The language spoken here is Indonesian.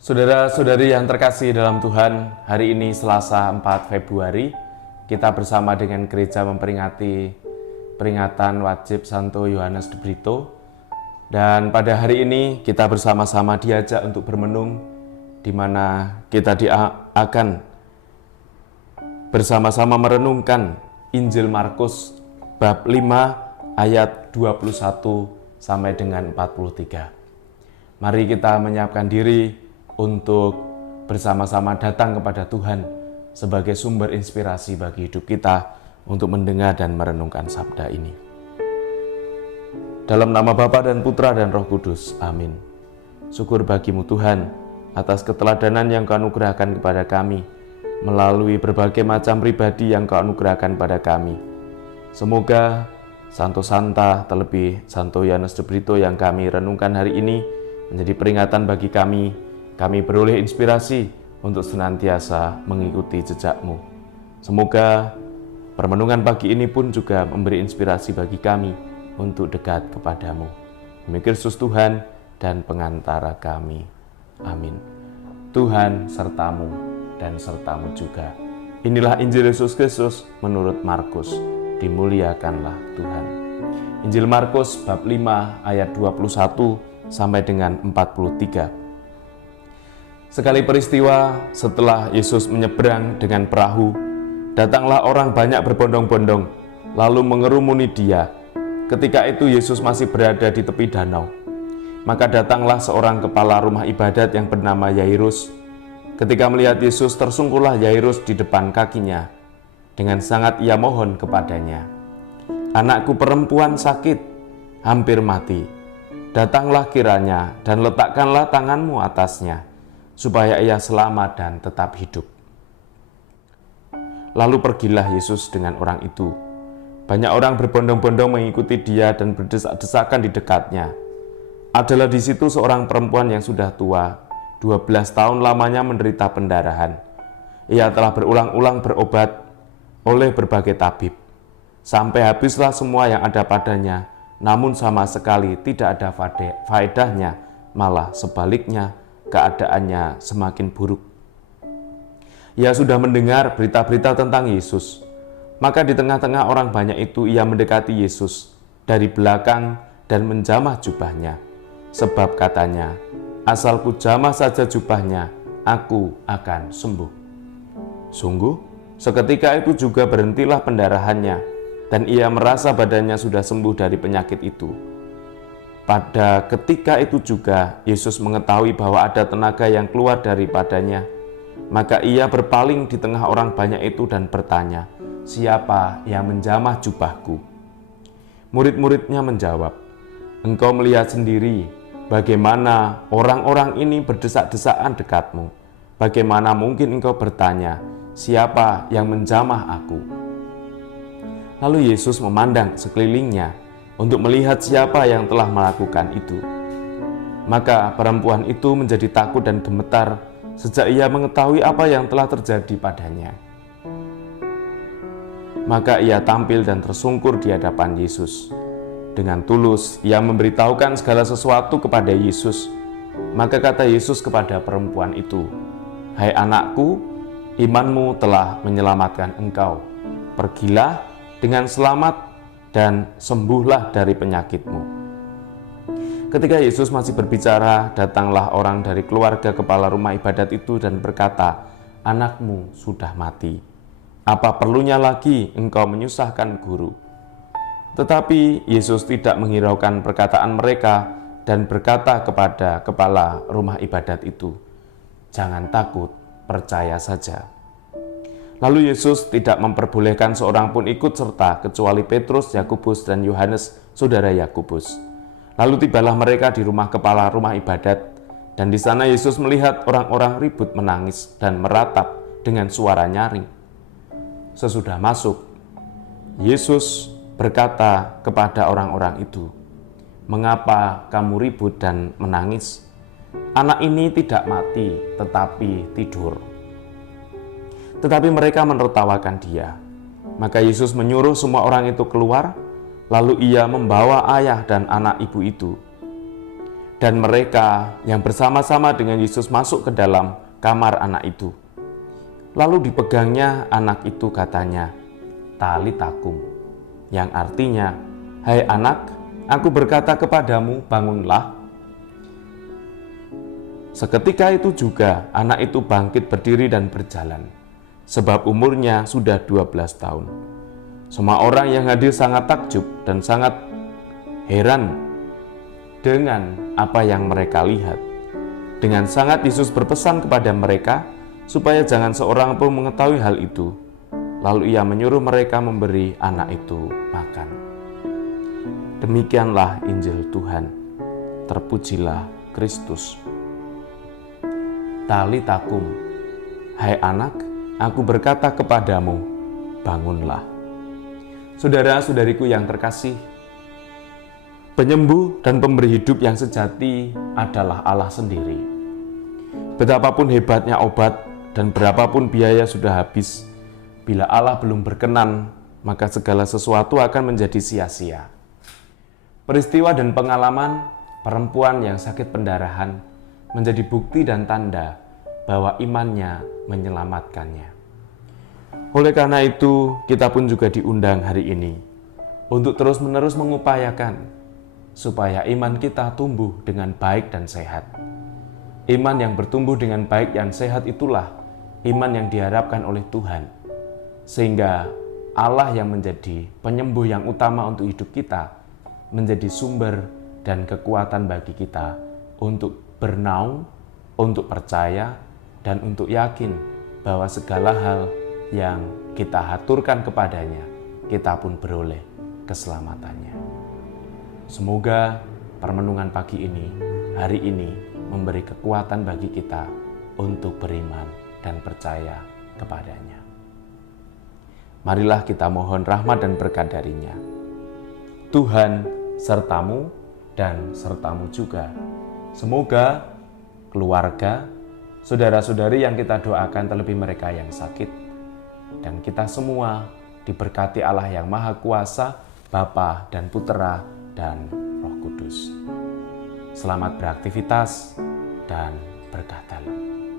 Saudara-saudari yang terkasih dalam Tuhan, hari ini Selasa 4 Februari, kita bersama dengan gereja memperingati peringatan wajib Santo Yohanes de Brito. Dan pada hari ini kita bersama-sama diajak untuk bermenung, di mana kita akan bersama-sama merenungkan Injil Markus bab 5 ayat 21 sampai dengan 43. Mari kita menyiapkan diri untuk bersama-sama datang kepada Tuhan sebagai sumber inspirasi bagi hidup kita untuk mendengar dan merenungkan sabda ini. Dalam nama Bapa dan Putra dan Roh Kudus, amin. Syukur bagimu Tuhan atas keteladanan yang Kau anugerahkan kepada kami melalui berbagai macam pribadi yang Kau anugerahkan pada kami. Semoga Santo Santa, terlebih Santo Yohanes de Brito yang kami renungkan hari ini menjadi peringatan bagi kami beroleh inspirasi untuk senantiasa mengikuti jejak-Mu. Semoga permenungan pagi ini pun juga memberi inspirasi bagi kami untuk dekat kepadamu. Demi Kristus Tuhan dan pengantara kami. Amin. Tuhan sertamu dan sertamu juga. Inilah Injil Yesus Kristus menurut Markus. Dimuliakanlah Tuhan. Injil Markus bab 5 ayat 21 sampai dengan 43. Sekali peristiwa setelah Yesus menyeberang dengan perahu, datanglah orang banyak berbondong-bondong, lalu mengerumuni Dia. Ketika itu Yesus masih berada di tepi danau. Maka datanglah seorang kepala rumah ibadat yang bernama Yairus. Ketika melihat Yesus, tersungkurlah Yairus di depan kakinya. Dengan sangat ia mohon kepadanya, "Anakku perempuan sakit, hampir mati. Datanglah kiranya dan letakkanlah tanganmu atasnya, supaya ia selamat dan tetap hidup." Lalu pergilah Yesus dengan orang itu. Banyak orang berbondong-bondong mengikuti Dia dan berdesak-desakan di dekatnya. Adalah di situ seorang perempuan yang sudah tua, 12 tahun lamanya menderita pendarahan. Ia telah berulang-ulang berobat oleh berbagai tabib, sampai habislah semua yang ada padanya, namun sama sekali tidak ada faedahnya, malah sebaliknya keadaannya semakin buruk. Ia sudah mendengar berita-berita tentang Yesus. Maka di tengah-tengah orang banyak itu ia mendekati Yesus dari belakang dan menjamah jubahnya. Sebab katanya, "Asal ku jamah saja jubahnya, aku akan sembuh." Sungguh, seketika itu juga berhentilah pendarahannya, dan ia merasa badannya sudah sembuh dari penyakit itu. Pada ketika itu juga Yesus mengetahui bahwa ada tenaga yang keluar daripadanya. Maka ia berpaling di tengah orang banyak itu dan bertanya, "Siapa yang menjamah jubahku?" Murid-muridnya menjawab, "Engkau melihat sendiri bagaimana orang-orang ini berdesak-desakan dekatmu. Bagaimana mungkin engkau bertanya, 'Siapa yang menjamah aku?'" Lalu Yesus memandang sekelilingnya untuk melihat siapa yang telah melakukan itu. Maka perempuan itu menjadi takut dan gemetar sejak ia mengetahui apa yang telah terjadi padanya. Maka ia tampil dan tersungkur di hadapan Yesus. Dengan tulus ia memberitahukan segala sesuatu kepada Yesus. Maka kata Yesus kepada perempuan itu, "Hai anakku, imanmu telah menyelamatkan engkau. Pergilah dengan selamat dan sembuhlah dari penyakitmu." Ketika Yesus masih berbicara, datanglah orang dari keluarga kepala rumah ibadat itu dan berkata, "Anakmu sudah mati. Apa perlunya lagi engkau menyusahkan guru?" Tetapi Yesus tidak menghiraukan perkataan mereka dan berkata kepada kepala rumah ibadat itu, "Jangan takut, percaya saja." Lalu Yesus tidak memperbolehkan seorang pun ikut serta kecuali Petrus, Yakobus, dan Yohanes, saudara Yakobus. Lalu tibalah mereka di rumah kepala rumah ibadat, dan di sana Yesus melihat orang-orang ribut menangis dan meratap dengan suara nyaring. Sesudah masuk, Yesus berkata kepada orang-orang itu, "Mengapa kamu ribut dan menangis? Anak ini tidak mati, tetapi tidur." Tetapi mereka menertawakan Dia. Maka Yesus menyuruh semua orang itu keluar, lalu ia membawa ayah dan anak ibu itu. dan mereka yang bersama-sama dengan Yesus masuk ke dalam kamar anak itu. Lalu dipegangnya anak itu, katanya, "Talita kum," yang artinya, "Hai anak, aku berkata kepadamu, bangunlah." Seketika itu juga anak itu bangkit berdiri dan berjalan, sebab umurnya sudah 12 tahun. Semua orang yang hadir sangat takjub dan sangat heran dengan apa yang mereka lihat. Dengan sangat Yesus berpesan kepada mereka supaya jangan seorang pun mengetahui hal itu. Lalu ia menyuruh mereka memberi anak itu makan. Demikianlah Injil Tuhan. Terpujilah Kristus. Talita kum, hai anak, aku berkata kepadamu, bangunlah. Saudara-saudariku yang terkasih, penyembuh dan pemberi hidup yang sejati adalah Allah sendiri. Betapapun hebatnya obat dan berapapun biaya sudah habis, bila Allah belum berkenan, maka segala sesuatu akan menjadi sia-sia. Peristiwa dan pengalaman perempuan yang sakit pendarahan menjadi bukti dan tanda bahwa imannya menyelamatkannya. Oleh karena itu, kita pun juga diundang hari ini untuk terus-menerus mengupayakan supaya iman kita tumbuh dengan baik dan sehat. Iman yang bertumbuh dengan baik dan sehat itulah iman yang diharapkan oleh Tuhan. Sehingga Allah yang menjadi penyembuh yang utama untuk hidup kita menjadi sumber dan kekuatan bagi kita untuk bernaung, untuk percaya, dan untuk yakin bahwa segala hal yang kita haturkan kepadanya, kita pun beroleh keselamatannya. Semoga permenungan pagi ini, hari ini, memberi kekuatan bagi kita untuk beriman dan percaya kepadanya. Marilah kita mohon rahmat dan berkat darinya. Tuhan sertamu dan sertamu juga. Semoga keluarga, saudara-saudari yang kita doakan, terlebih mereka yang sakit, dan kita semua diberkati Allah yang Maha Kuasa, Bapa dan Putera dan Roh Kudus. Selamat beraktivitas dan berkah dalam.